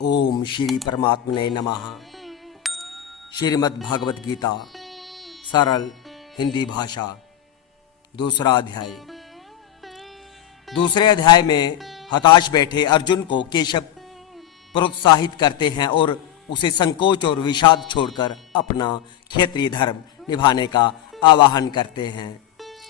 ओम श्री परमात्मने नमः। श्रीमद् भगवत गीता सरल हिंदी भाषा। दूसरा अध्याय। दूसरे अध्याय में हताश बैठे अर्जुन को केशव प्रोत्साहित करते हैं और उसे संकोच और विषाद छोड़कर अपना क्षत्रिय धर्म निभाने का आह्वान करते हैं।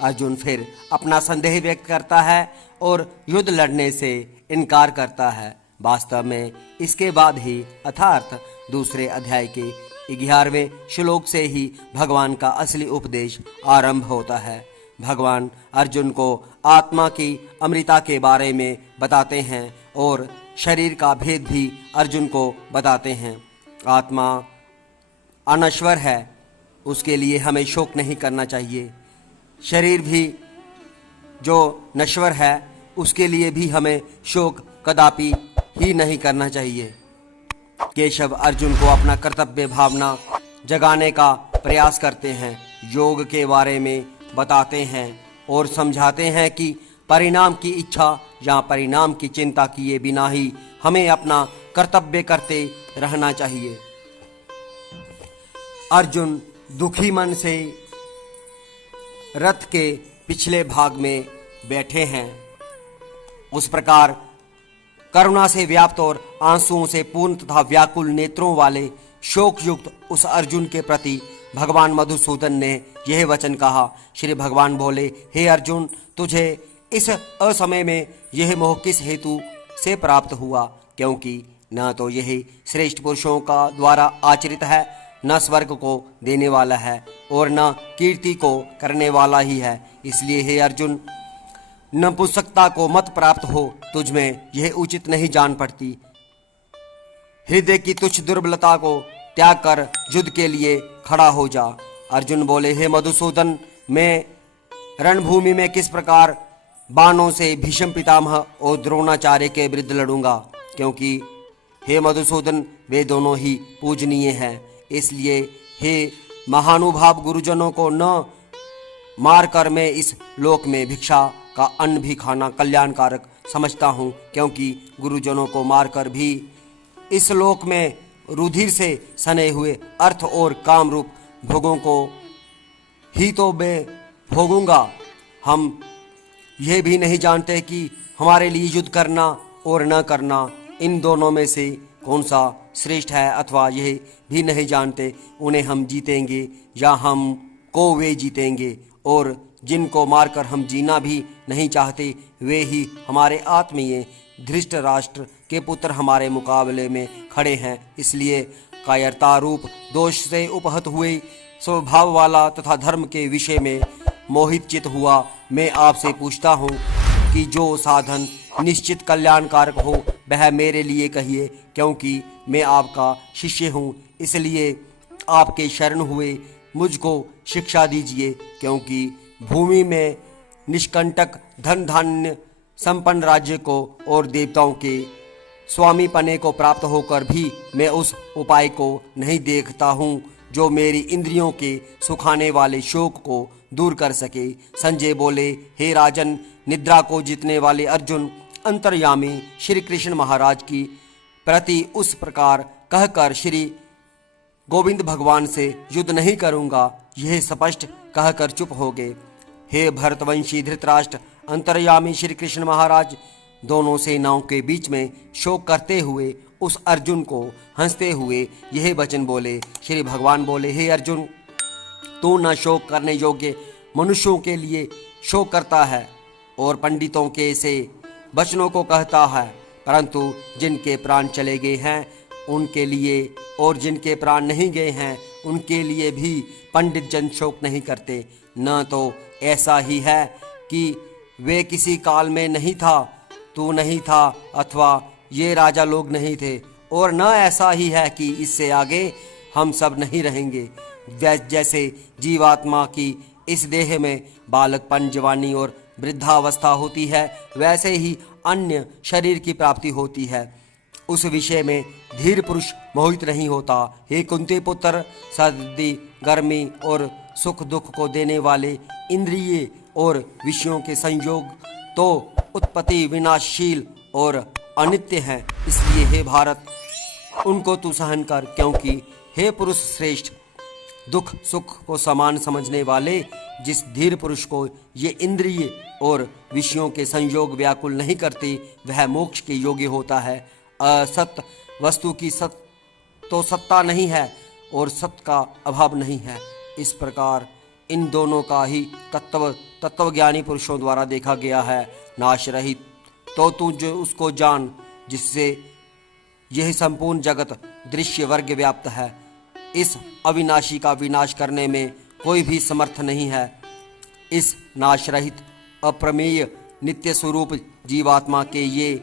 अर्जुन फिर अपना संदेह व्यक्त करता है और युद्ध लड़ने से इनकार करता है। वास्तव में इसके बाद ही अर्थात दूसरे अध्याय के 11वें श्लोक से ही भगवान का असली उपदेश आरंभ होता है। भगवान अर्जुन को आत्मा की अमृता के बारे में बताते हैं और शरीर का भेद भी अर्जुन को बताते हैं। आत्मा अनश्वर है, उसके लिए हमें शोक नहीं करना चाहिए। शरीर भी जो नश्वर है उसके लिए भी हमें शोक कदापि ही नहीं करना चाहिए। केशव अर्जुन को अपना कर्तव्य भावना जगाने का प्रयास करते हैं, योग के बारे में बताते हैं और समझाते हैं कि परिणाम की इच्छा या परिणाम की चिंता किए बिना ही हमें अपना कर्तव्य करते रहना चाहिए। अर्जुन दुखी मन से रथ के पिछले भाग में बैठे हैं। उस प्रकार करुणा से व्याप्त और आंसुओं से पूर्ण तथा व्याकुल नेत्रों वाले शोक युक्त उस अर्जुन के प्रति भगवान मधुसूदन ने यह वचन कहा। श्री भगवान बोले, हे अर्जुन, तुझे इस असमय में यह मोह किस हेतु से प्राप्त हुआ? क्योंकि न तो यही श्रेष्ठ पुरुषों का द्वारा आचरित है, न स्वर्ग को देने वाला है और न कीर्ति को करने वाला ही है। इसलिए हे अर्जुन, नपुंसकता को मत प्राप्त हो, तुझ में यह उचित नहीं जान पड़ती। हृदय की तुच्छ दुर्बलता को त्याग कर युद्ध के लिए खड़ा हो जा। अर्जुन बोले, हे मधुसूदन, मैं रणभूमि में किस प्रकार बाणों से भीष्म पितामह और द्रोणाचार्य के विरुद्ध लड़ूंगा? क्योंकि हे मधुसूदन, वे दोनों ही पूजनीय हैं। इसलिए हे महानुभाव, गुरुजनों को न मार कर मैं इस लोक में भिक्षा का अन्न भी खाना कल्याणकारक समझता हूँ, क्योंकि गुरुजनों को मारकर भी इस लोक में रुधिर से सने हुए अर्थ और काम रूप भोगों को ही तो मैं भोगूंगा। हम यह भी नहीं जानते कि हमारे लिए युद्ध करना और न करना, इन दोनों में से कौन सा श्रेष्ठ है, अथवा यह भी नहीं जानते उन्हें हम जीतेंगे या हम को वे जीतेंगे। और जिनको मारकर हम जीना भी नहीं चाहते, वे ही हमारे आत्मीय धृष्ट राष्ट्र के पुत्र हमारे मुकाबले में खड़े हैं। इसलिए कायरता रूप दोष से उपहत हुए स्वभाव वाला तथा धर्म के विषय में मोहित चित हुआ मैं आपसे पूछता हूँ कि जो साधन निश्चित कल्याणकारक हो वह मेरे लिए कहिए, क्योंकि मैं आपका शिष्य हूँ। इसलिए आपके शरण हुए मुझको शिक्षा दीजिए, क्योंकि भूमि में निष्कंटक धन धान्य संपन्न राज्य को और देवताओं के स्वामी पने को प्राप्त होकर भी मैं उस उपाय को नहीं देखता हूँ जो मेरी इंद्रियों के सुखाने वाले शोक को दूर कर सके। संजय बोले, हे राजन, निद्रा को जीतने वाले अर्जुन अंतर्यामी श्री कृष्ण महाराज की प्रति उस प्रकार कहकर श्री गोविंद भगवान से युद्ध नहीं करूंगा, यह स्पष्ट कहकर चुप हो गए। हे भरतवंशी धृतराष्ट्र, अंतर्यामी श्री कृष्ण महाराज दोनों सेनाओं के बीच में शोक करते हुए उस अर्जुन को हंसते हुए यह वचन बोले। श्री भगवान बोले, हे अर्जुन, तू न शोक करने योग्य मनुष्यों के लिए शोक करता है और पंडितों के से वचनों को कहता है, परंतु जिनके प्राण चले गए हैं उनके लिए और जिनके प्राण नहीं गए हैं उनके लिए भी पंडित जन शोक नहीं करते। न तो ऐसा ही है कि वे किसी काल में नहीं था, तू नहीं था, अथवा ये राजा लोग नहीं थे, और न ऐसा ही है कि इससे आगे हम सब नहीं रहेंगे। जैसे जीवात्मा की इस देह में बालकपन, जवानी और वृद्धावस्था होती है, वैसे ही अन्य शरीर की प्राप्ति होती है। उस विषय में धीर पुरुष मोहित नहीं होता। हे कुंती पुत्र, सर्दी, गर्मी और सुख दुख को देने वाले इंद्रिय और विषयों के संयोग तो उत्पत्ति विनाशशील और अनित्य हैं। इसलिए हे भारत, उनको तू सहन कर, क्योंकि हे पुरुष श्रेष्ठ, दुख सुख को समान समझने वाले जिस धीर पुरुष को ये इंद्रिय और विषयों के संयोग व्याकुल नहीं करते, वह मोक्ष के योग्य होता है। असत वस्तु की तो सत्ता नहीं है और सत्य का अभाव नहीं है। इस प्रकार इन दोनों का ही तत्वज्ञानी पुरुषों द्वारा देखा गया है। नाश रहित तो तू जो उसको जान जिससे यह संपूर्ण जगत दृश्य वर्ग व्याप्त है। इस अविनाशी का विनाश करने में कोई भी समर्थ नहीं है। इस नाश रहित अप्रमेय नित्य स्वरूप जीवात्मा के ये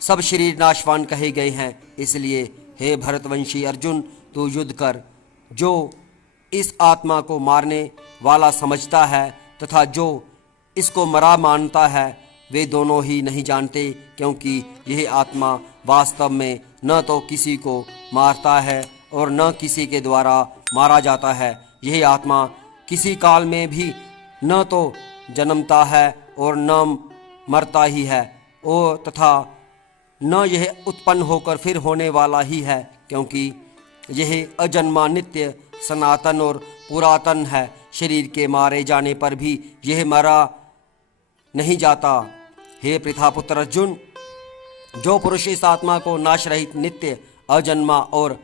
सब शरीर नाशवान कहे गए हैं। इसलिए हे भरतवंशी अर्जुन, तू युद्ध कर। जो इस आत्मा को मारने वाला समझता है तथा जो इसको मरा मानता है, वे दोनों ही नहीं जानते, क्योंकि यह आत्मा वास्तव में न तो किसी को मारता है और न किसी के द्वारा मारा जाता है। यह आत्मा किसी काल में भी न तो जन्मता है और न मरता ही है, और तथा न यह उत्पन्न होकर फिर होने वाला ही है, क्योंकि यह अजन्मा नित्य सनातन और पुरातन है। शरीर के मारे जाने पर भी यह मरा नहीं जाता। हे पृथापुत्र अर्जुन, जो पुरुष इस आत्मा को नाश रहित नित्य अजन्मा और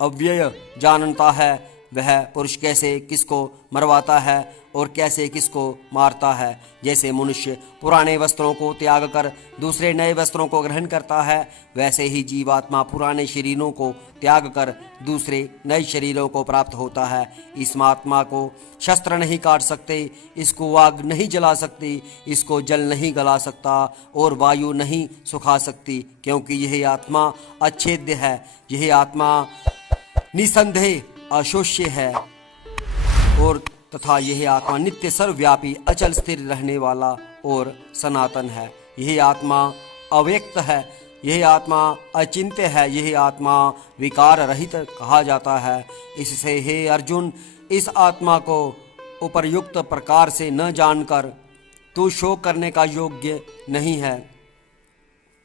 अव्यय जानता है, वह पुरुष कैसे किसको मरवाता है और कैसे किसको मारता है। जैसे मनुष्य पुराने वस्त्रों को त्याग कर दूसरे नए वस्त्रों को ग्रहण करता है, वैसे ही जीवात्मा पुराने शरीरों को त्याग कर दूसरे नए शरीरों को प्राप्त होता है। इस आत्मा को शस्त्र नहीं काट सकते, इसको आग नहीं जला सकती, इसको जल नहीं गला सकता और वायु नहीं सुखा सकती, क्योंकि यह आत्मा अच्छेद्य है। यह आत्मा निसंदेह अशोष्य है और तथा यह आत्मा नित्य सर्वव्यापी अचल स्थिर रहने वाला और सनातन है। यह आत्मा अव्यक्त है, यह आत्मा अचिंत्य है, यह आत्मा विकार रहित कहा जाता है। इससे हे अर्जुन, इस आत्मा को उपर्युक्त प्रकार से न जानकर तू शोक करने का योग्य नहीं है,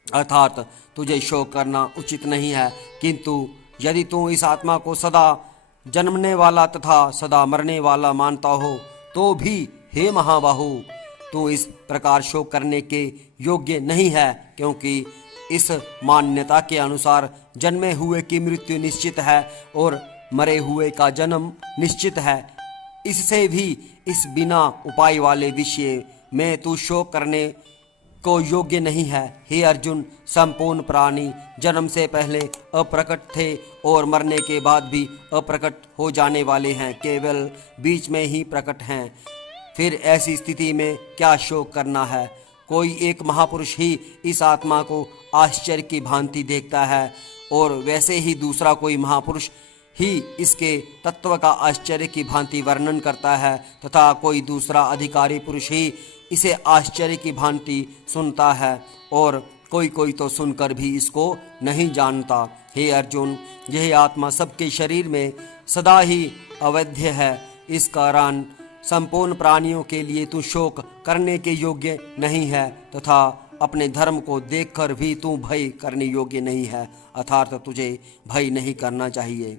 अर्थात तुझे शोक करना उचित नहीं है। किंतु यदि तू इस आत्मा को सदा जन्मने वाला तथा सदा मरने वाला मानता हो, तो भी हे महाबाहु, तू इस प्रकार शोक करने के योग्य नहीं है, क्योंकि इस मान्यता के अनुसार जन्मे हुए की मृत्यु निश्चित है और मरे हुए का जन्म निश्चित है। इससे भी इस बिना उपाय वाले विषय में तू शोक करने को योग्य नहीं है। हे अर्जुन, संपूर्ण प्राणी जन्म से पहले अप्रकट थे और मरने के बाद भी अप्रकट हो जाने वाले हैं, केवल बीच में ही प्रकट हैं। फिर ऐसी स्थिति में क्या शोक करना है। कोई एक महापुरुष ही इस आत्मा को आश्चर्य की भांति देखता है और वैसे ही दूसरा कोई महापुरुष ही इसके तत्व का आश्चर्य की भांति वर्णन करता है, तथा कोई दूसरा अधिकारी पुरुष ही इसे आश्चर्य की भांति सुनता है और कोई कोई तो सुनकर भी इसको नहीं जानता। हे अर्जुन, यह आत्मा सबके शरीर में सदा ही अवैध है। इस कारण संपूर्ण प्राणियों के लिए तू शोक करने के योग्य नहीं है, तथा अपने धर्म को देखकर भी तू भय करने योग्य नहीं है, अर्थात तुझे भय नहीं करना चाहिए,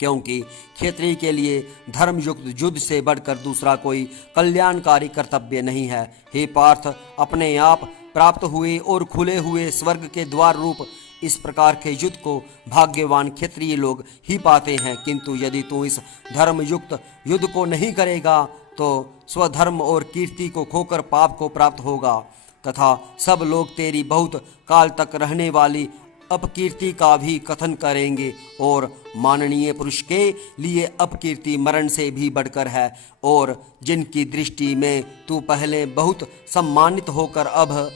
क्योंकि क्षत्रिय के लिए धर्म युक्त युद्ध से बढ़कर दूसरा कोई कल्याणकारी कर्तव्य नहीं है। हे पार्थ, अपने आप प्राप्त हुए और खुले हुए स्वर्ग के द्वार रूप इस प्रकार के युद्ध को भाग्यवान क्षत्रिय लोग ही पाते हैं। किंतु यदि तू इस धर्म युक्त युद्ध को नहीं करेगा तो स्वधर्म और कीर्ति को खोकर पाप को प्राप्त होगा, तथा सब लोग तेरी बहुत काल तक रहने वाली अपकीर्ति का भी कथन करेंगे, और माननीय पुरुष के लिए अपकीर्ति मरण से भी बढ़कर है, और जिनकी दृष्टि में तू पहले बहुत सम्मानित होकर अब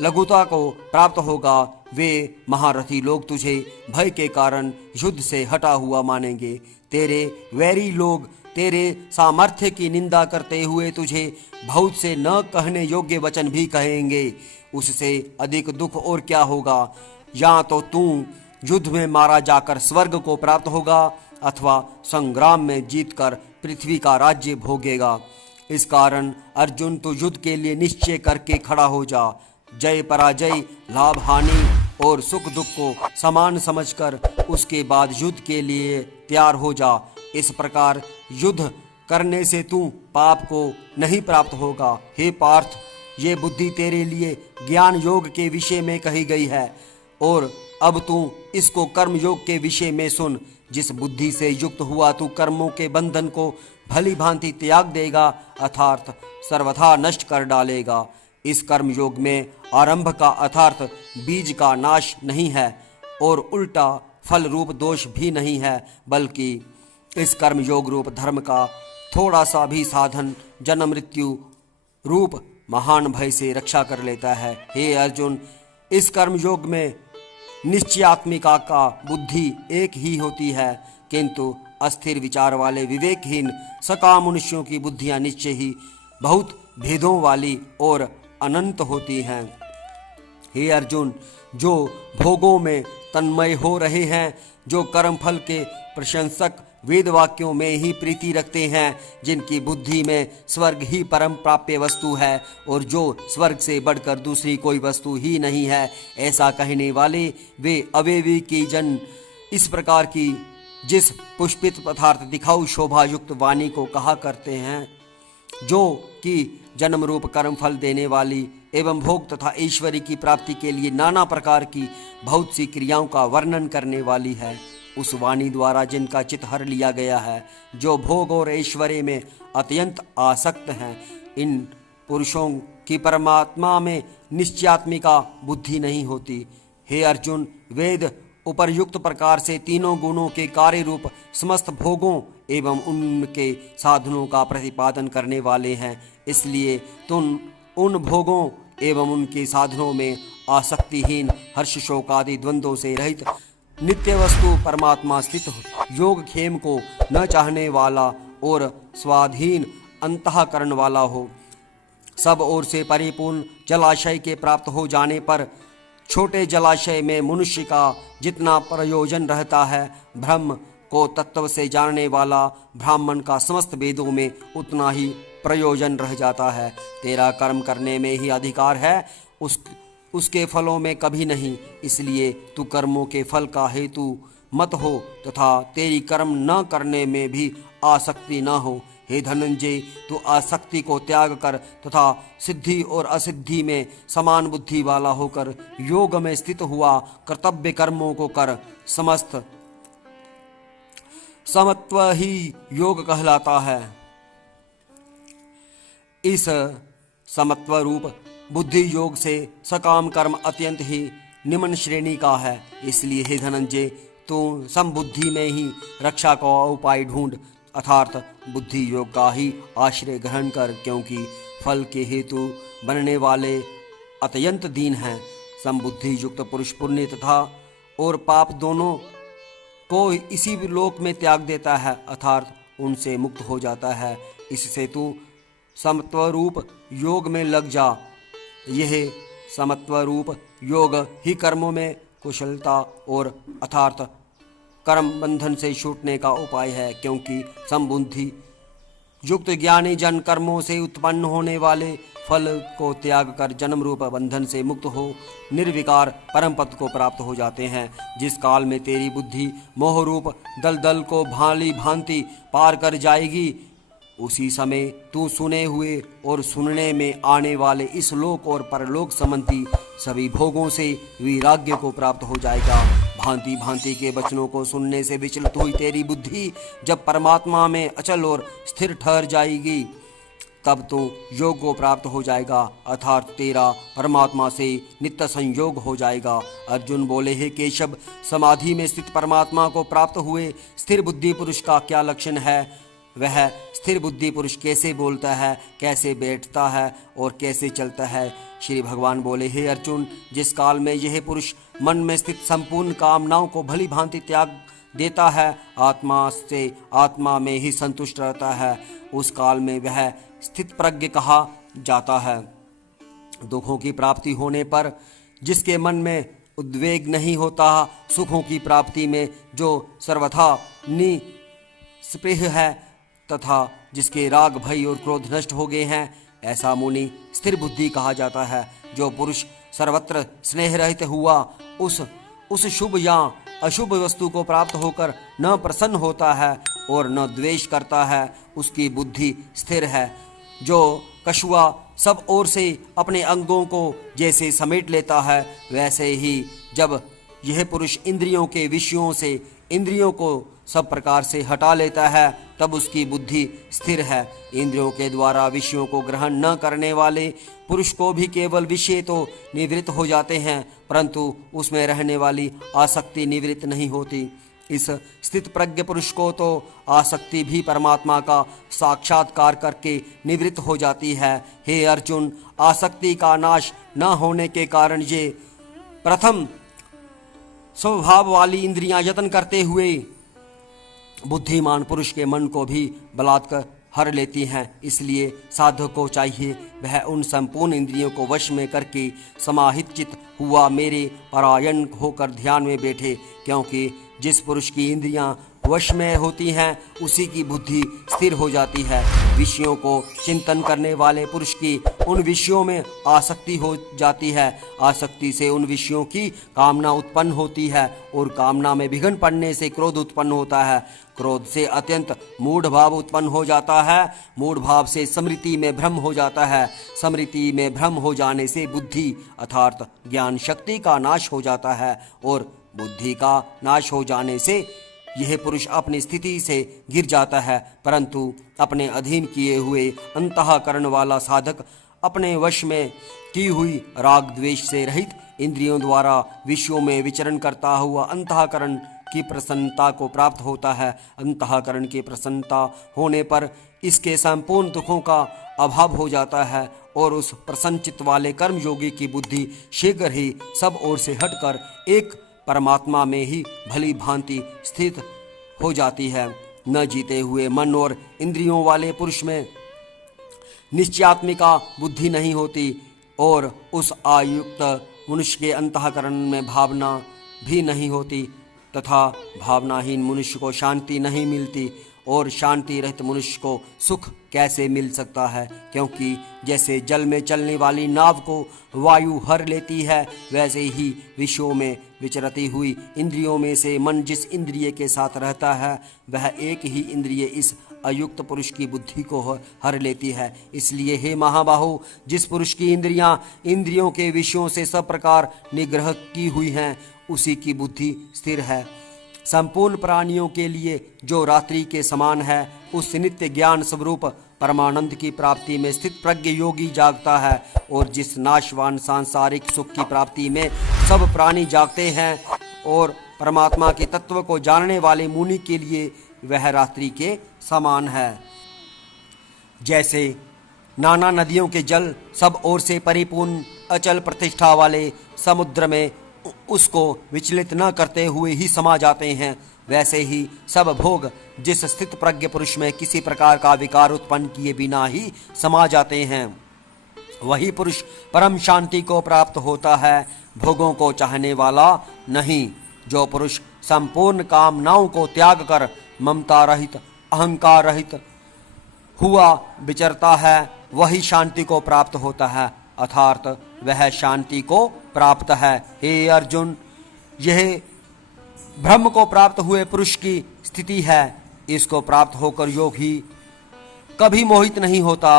लघुता को प्राप्त होगा, वे महारथी लोग तुझे भय के कारण युद्ध से हटा हुआ मानेंगे। तेरे वैरी लोग तेरे सामर्थ्य की निंदा करते हुए तुझे बहुत से न कहने योग्य वचन भी कहेंगे। उससे अधिक दुख और क्या होगा। या तो तू युद्ध में मारा जाकर स्वर्ग को प्राप्त होगा, अथवा संग्राम में जीतकर पृथ्वी का राज्य भोगेगा। इस कारण अर्जुन, तू युद्ध के लिए निश्चय करके खड़ा हो जा। जय पराजय, लाभ हानि और सुख दुख को समान समझकर उसके बाद युद्ध के लिए तैयार हो जा। इस प्रकार युद्ध करने से तू पाप को नहीं प्राप्त होगा। हे पार्थ, ये बुद्धि तेरे लिए ज्ञान योग के विषय में कही गई है और अब तू इसको कर्म योग के विषय में सुन। जिस बुद्धि से युक्त हुआ तू कर्मों के बंधन को भली भांति त्याग देगा अर्थात सर्वथा नष्ट कर डालेगा। इस कर्म योग में आरंभ का अर्थात बीज का नाश नहीं है और उल्टा फल रूप दोष भी नहीं है, बल्कि इस कर्म योग रूप धर्म का थोड़ा सा भी साधन जन्म मृत्यु रूप महान भय से रक्षा कर लेता है। हे अर्जुन, इस कर्म योग में निश्चयात्मिका का बुद्धि एक ही होती है, किंतु अस्थिर विचार वाले विवेकहीन सकाम मनुष्यों की बुद्धियां निश्चय ही बहुत भेदों वाली और अनंत होती हैं। हे अर्जुन, जो भोगों में तन्मय हो रहे हैं, जो कर्मफल के प्रशंसक वेद वाक्यों में ही प्रीति रखते हैं, जिनकी बुद्धि में स्वर्ग ही परम प्राप्य वस्तु है और जो स्वर्ग से बढ़कर दूसरी कोई वस्तु ही नहीं है, ऐसा कहने वाले वे अवेवी की जन इस प्रकार की जिस पुष्पित पदार्थ दिखाऊ शोभा युक्त वाणी को कहा करते हैं, जो कि जन्म रूप कर्म फल देने वाली एवं भोग तथा ऐश्वर्य की प्राप्ति के लिए नाना प्रकार की बहुत सी क्रियाओं का वर्णन करने वाली है, उस वाणी द्वारा जिनका चित्त हर लिया गया है, जो भोग और ऐश्वर्य में अत्यंत आसक्त हैं, इन पुरुषों की परमात्मा में निश्चयात्मिका बुद्धि नहीं होती। हे अर्जुन, वेद उपर्युक्त प्रकार से तीनों गुणों के कार्य रूप समस्त भोगों एवं उनके साधनों का प्रतिपादन करने वाले हैं, इसलिए तुम उन भोगों एवं उनके साधनों में आसक्तिहीन हर्ष शोक आदि द्वंद्वों से रहित नित्य वस्तु परमात्मा स्थित योग क्षेम को न चाहने वाला और स्वाधीन अंतःकरण वाला हो। सब ओर से परिपूर्ण जलाशय के प्राप्त हो जाने पर छोटे जलाशय में मनुष्य का जितना प्रयोजन रहता है, ब्रह्म को तत्व से जानने वाला ब्राह्मण का समस्त वेदों में उतना ही प्रयोजन रह जाता है। तेरा कर्म करने में ही अधिकार है, उसके फलों में कभी नहीं, इसलिए तू कर्मों के फल का हेतु मत हो तथा तेरी कर्म न करने में भी आसक्ति न हो। हे धनंजय, तू आसक्ति को त्याग कर तथा सिद्धि और असिद्धि में समान बुद्धि वाला होकर योग में स्थित हुआ कर्तव्य कर्मों को कर। समस्त समत्व ही योग कहलाता है। इस समत्व रूप बुद्धि योग से सकाम कर्म अत्यंत ही निम्न श्रेणी का है, इसलिए हे धनंजय, तू समबुद्धि में ही रक्षा का उपाय ढूंढ अर्थात बुद्धि योग का ही आश्रय ग्रहण कर, क्योंकि फल के हेतु बनने वाले अत्यंत दीन हैं। समबुद्धि युक्त पुरुष पुण्य तथा और पाप दोनों को इसी लोक में त्याग देता है अर्थात उनसे मुक्त हो जाता है। इससे तू समत्व रूप योग में लग जा। यह समत्व रूप योग ही कर्मों में कुशलता और अर्थात कर्म बंधन से छूटने का उपाय है, क्योंकि समबुद्धि युक्त ज्ञानी जन कर्मों से उत्पन्न होने वाले फल को त्याग कर जन्म रूप बंधन से मुक्त हो निर्विकार परम पद को प्राप्त हो जाते हैं। जिस काल में तेरी बुद्धि मोह रूप दलदल को भांति भांति पार कर जाएगी, उसी समय तू सुने हुए और सुनने में आने वाले इस लोक और परलोक संबंधी सभी भोगों से वैराग्य को प्राप्त हो जाएगा। भांति भांति के वचनों को सुनने से विचलित हुई तेरी बुद्धि जब परमात्मा में अचल और स्थिर ठहर जाएगी, तब तो योग को प्राप्त हो जाएगा अर्थात तेरा परमात्मा से नित्य संयोग हो जाएगा। अर्जुन बोले, हे केशव, समाधि में स्थित परमात्मा को प्राप्त हुए स्थिर बुद्धि पुरुष का क्या लक्षण है? वह स्थिर बुद्धि पुरुष कैसे बोलता है, कैसे बैठता है और कैसे चलता है? श्री भगवान बोले, हे अर्जुन, जिस काल में यह पुरुष मन में स्थित संपूर्ण कामनाओं को भली भांति त्याग देता है, आत्मा से आत्मा में ही संतुष्ट रहता है, उस काल में वह स्थित प्रज्ञ कहा जाता है। दुखों की प्राप्ति होने पर जिसके मन में उद्वेग नहीं होता, सुखों की प्राप्ति में जो सर्वथा निस्पृह है तथा जिसके राग भय और क्रोध नष्ट हो गए हैं, ऐसा मुनि स्थिर बुद्धि कहा जाता है। जो पुरुष सर्वत्र स्नेह रहित हुआ उस शुभ या अशुभ वस्तु को प्राप्त होकर न प्रसन्न होता है और न द्वेष करता है, उसकी बुद्धि स्थिर है। जो कछुआ सब ओर से अपने अंगों को जैसे समेट लेता है, वैसे ही जब यह पुरुष इंद्रियों के विषयों से इंद्रियों को सब प्रकार से हटा लेता है, तब उसकी बुद्धि स्थिर है। इंद्रियों के द्वारा विषयों को ग्रहण न करने वाले पुरुष को भी केवल विषय तो निवृत्त हो जाते हैं, परंतु उसमें रहने वाली आसक्ति निवृत्त नहीं होती। इस स्थित प्रज्ञ पुरुष को तो आसक्ति भी परमात्मा का साक्षात्कार करके निवृत्त हो जाती है। हे अर्जुन, आसक्ति का नाश न होने के कारण ये प्रथम स्वभाव वाली इंद्रियां यत्न करते हुए बुद्धिमान पुरुष के मन को भी बलात्कार हर लेती हैं। इसलिए साधक को चाहिए वह उन संपूर्ण इंद्रियों को वश में करके समाहित चित्त हुआ मेरे परायण होकर ध्यान में बैठे, क्योंकि जिस पुरुष की इंद्रियां वश में होती हैं उसी की बुद्धि स्थिर हो जाती है। विषयों को चिंतन करने वाले पुरुष की उन विषयों में आसक्ति हो जाती है। आसक्ति से उन विषयों की कामना उत्पन्न होती है और कामना में विघ्न पड़ने से क्रोध उत्पन्न होता है। क्रोध से अत्यंत मूढ़ भाव उत्पन्न हो जाता है। मूढ़ भाव से स्मृति में भ्रम हो जाता है। स्मृति में भ्रम हो जाने से बुद्धि अर्थात ज्ञान शक्ति का नाश हो जाता है और बुद्धि का नाश हो जाने से यह पुरुष अपनी स्थिति से गिर जाता है। परंतु अपने अधीन किए हुए अंतःकरण वाला साधक अपने वश में की हुई राग द्वेष से रहित इंद्रियों द्वारा विषयों में विचरण करता हुआ अंतःकरण की प्रसन्नता को प्राप्त होता है। अंतःकरण की प्रसन्नता होने पर इसके संपूर्ण दुखों का अभाव हो जाता है और उस प्रसन्नचित्त वाले कर्मयोगी की बुद्धि शीघ्र ही सब ओर से हटकर एक परमात्मा में ही भली भांति स्थित हो जाती है। न जीते हुए मन और इंद्रियों वाले पुरुष में निश्चयात्मिका बुद्धि नहीं होती और उस आयुक्त मनुष्य के अंतःकरण में भावना भी नहीं होती तथा भावनाहीन मनुष्य को शांति नहीं मिलती और शांति रहित मनुष्य को सुख कैसे मिल सकता है, क्योंकि जैसे जल में चलने वाली नाव को वायु हर लेती है, वैसे ही विषयों में विचरती हुई इंद्रियों में से मन जिस इंद्रिय के साथ रहता है वह एक ही इंद्रिय इस अयुक्त पुरुष की बुद्धि को हर लेती है। इसलिए हे महाबाहो, जिस पुरुष की इंद्रियां इंद्रियों के विषयों से सब प्रकार निग्रह की हुई हैं उसी की बुद्धि स्थिर है। संपूर्ण प्राणियों के लिए जो रात्रि के समान है, उस नित्य ज्ञान स्वरूप परमानंद की प्राप्ति में स्थित प्रज्ञ योगी जागता है और जिस नाशवान सांसारिक सुख की प्राप्ति में सब प्राणी जागते हैं और परमात्मा के तत्व को जानने वाले मुनि के लिए वह रात्रि के समान है। जैसे नाना नदियों के जल सब ओर से परिपूर्ण अचल प्रतिष्ठा वाले समुद्र में उसको विचलित न करते हुए ही समा जाते हैं, वैसे ही सब भोग जिस स्थित प्रज्ञ पुरुष में किसी प्रकार का विकार उत्पन्न किए बिना ही समा जाते हैं, वही पुरुष परम शांति को प्राप्त होता है, भोगों को चाहने वाला नहीं। जो पुरुष संपूर्ण कामनाओं को त्याग कर ममता रहित अहंकार रहित हुआ विचरता है, वही शांति को प्राप्त होता है, अर्थात वह शांति को प्राप्त है। हे अर्जुन, यह ब्रह्म को प्राप्त हुए पुरुष की स्थिति है। इसको प्राप्त होकर योगी कभी मोहित नहीं होता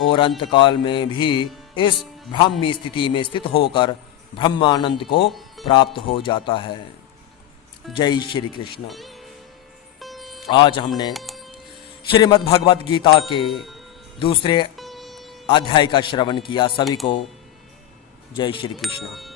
और अंतकाल में भी इस ब्राह्मी स्थिति में स्थित होकर ब्रह्मानंद को प्राप्त हो जाता है। जय श्री कृष्ण। आज हमने श्रीमद् भगवद गीता के दूसरे अध्याय का श्रवण किया। सभी को जय श्री कृष्ण।